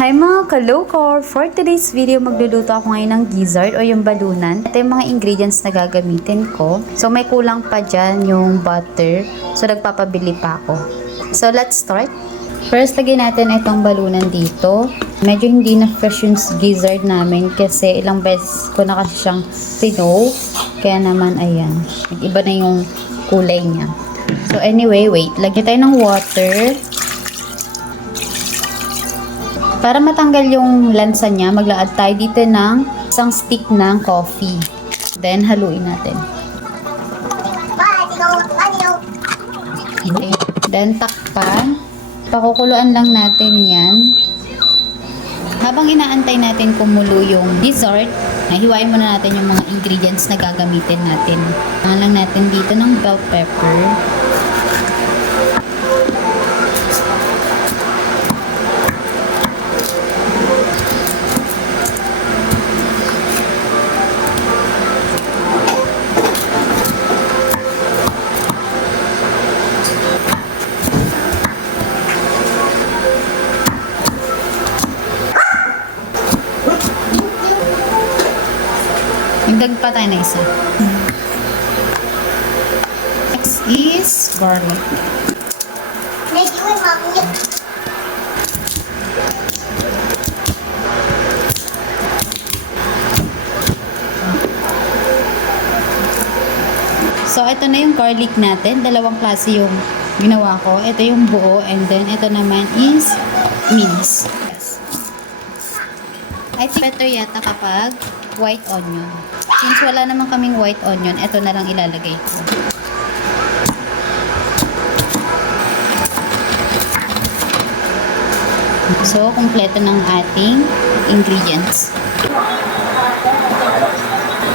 Hi mga ka-low-carb! For today's video, magluluto ako ngayon ng gizzard o yung balunan. Ito yung mga ingredients na gagamitin ko. So may kulang pa dyan yung butter. So nagpapabili pa ako. So let's start. First, lagyan natin itong balunan dito. Medyo hindi na fresh yung gizzard namin kasi ilang beses ko na kasi siyang pinow. Kaya naman, ayan. Iba na yung kulay niya. So anyway, wait. Lagyan tayo ng water. Para matanggal yung lansa niya, maglaad tayo dito ng isang stick ng coffee. Then, haluin natin. Okay. Then, takpan. Pakukuluan lang natin yan. Habang inaantay natin kumulo yung dessert, hiwain muna natin yung mga ingredients na gagamitin natin. Pangan lang natin dito ng bell pepper. Nagdag pa tayo na isa. Next is garlic. So, ito na yung garlic natin. Dalawang klase yung ginawa ko. Ito yung buo and then ito naman is mince. Yes. I think better yata kapag white onion. Since wala naman kaming white onion, ito na lang ilalagay ko. So, kumpleto ng ating ingredients.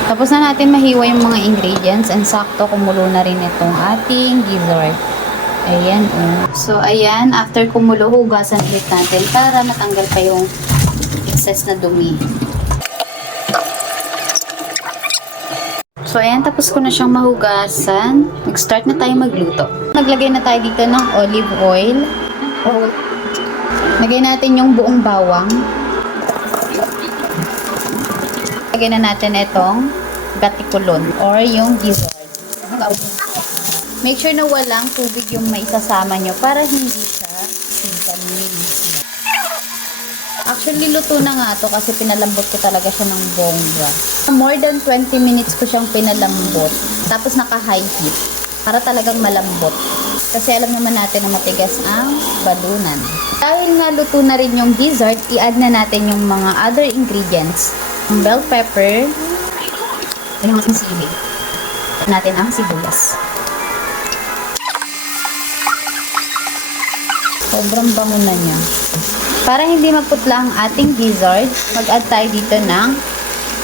Tapos na natin mahiwa yung mga ingredients and sakto kumulo na rin itong ating gizzard. Ayan. So, ayan. After kumulo, hugasan ulit natin para matanggal pa yung excess na dumi. So, ayan, tapos ko na siyang mahugasan. Nag-start na tayo magluto. Naglagay na tayo dito ng olive oil. Lagay natin yung buong bawang. Lagay na natin itong gatikulon or yung gizzard. Make sure na walang tubig yung maisasama nyo para hindi siya sigamin. Actually, luto na nga to kasi pinalambot ko talaga siya ng bongga. More than 20 minutes ko siyang pinalambot. Tapos naka-high heat. Para talagang malambot. Kasi alam naman natin na matigas ang balunan. Dahil nga luto na rin yung gizzard, i-add na natin yung mga other ingredients. Ang bell pepper. Ano mas masili. Natin ang sibuyas. Sobrang bango na niya. Para hindi maputla ang ating gizzard, mag-add tayo dito ng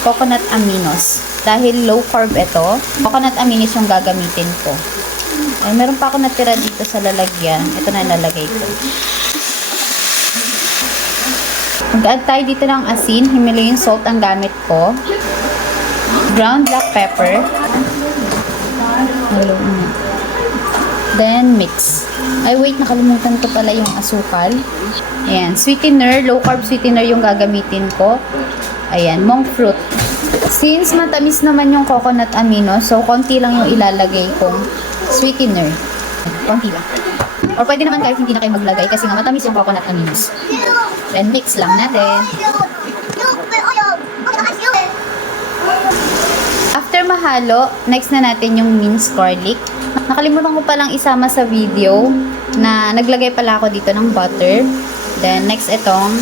coconut aminos. Dahil low carb ito, coconut aminos yung gagamitin ko. Ay, meron pa ako natira dito sa lalagyan. Ito na lalagay ko. Mag-add tayo dito ng asin. Himili yung salt ang gamit ko. Ground black pepper. Then, mix. Ay, wait, nakalimutan ko pala yung asukal. Ayan, sweetener, low carb sweetener yung gagamitin ko. Ayan, monk fruit. Since matamis naman yung coconut amino, so konti lang yung ilalagay kong sweetener. Konti lang. Or pwede naman kahit hindi na kayo maglagay kasi nga matamis yung coconut aminos. Then mix lang natin. After mahalo, next na natin yung minced garlic. Nakalimutan ko palang isama sa video na naglagay pala ako dito ng butter. Then, next itong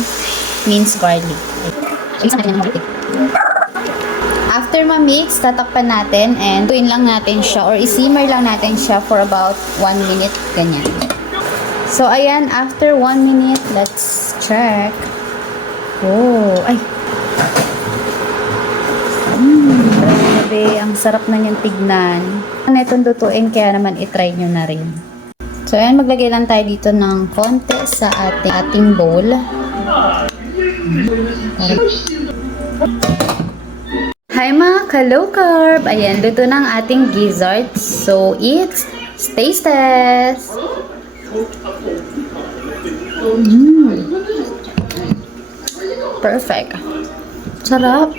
minced garlic. After ma-mix, tatakpan natin and tuin lang natin siya or isimmer lang natin siya for about 1 minute. Ganyan. So, ayan. After 1 minute, let's check. Oh, ay. Grabe, ang sarap na niyang tignan. Itong lutuin, kaya naman itry nyo na rin. So, ayan, maglagay lang tayo dito ng konti sa ating bowl. Hi mga ka-low carb! Ayan, luto ng ating gizzard. So, it's taste test! Perfect. Sarap.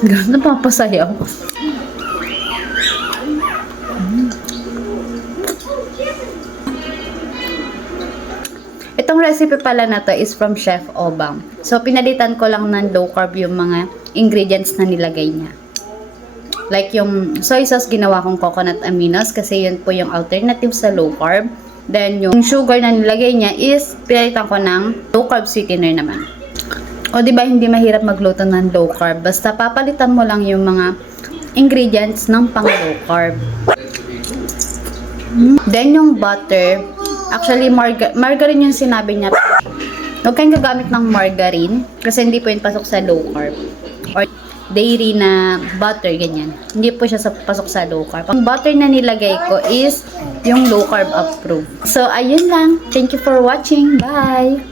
Ganda papasayaw. Itong recipe pala na to is from Chef Obang. So, pinalitan ko lang ng low carb yung mga ingredients na nilagay niya. Like yung soy sauce, ginawa kong coconut aminos kasi yun po yung alternative sa low carb. Then, yung sugar na nilagay niya is pinalitan ko ng low carb sweetener naman. O, diba hindi mahirap magluto ng low carb? Basta papalitan mo lang yung mga ingredients ng pang low carb. Then, yung butter, actually, margarine yung sinabi niya. Huwag kayong gagamit ng margarine kasi hindi po yun pasok sa low carb. Or dairy na butter, ganyan. Hindi po siya pasok sa low carb. Ang butter na nilagay ko is yung low carb approved. So, ayun lang. Thank you for watching. Bye!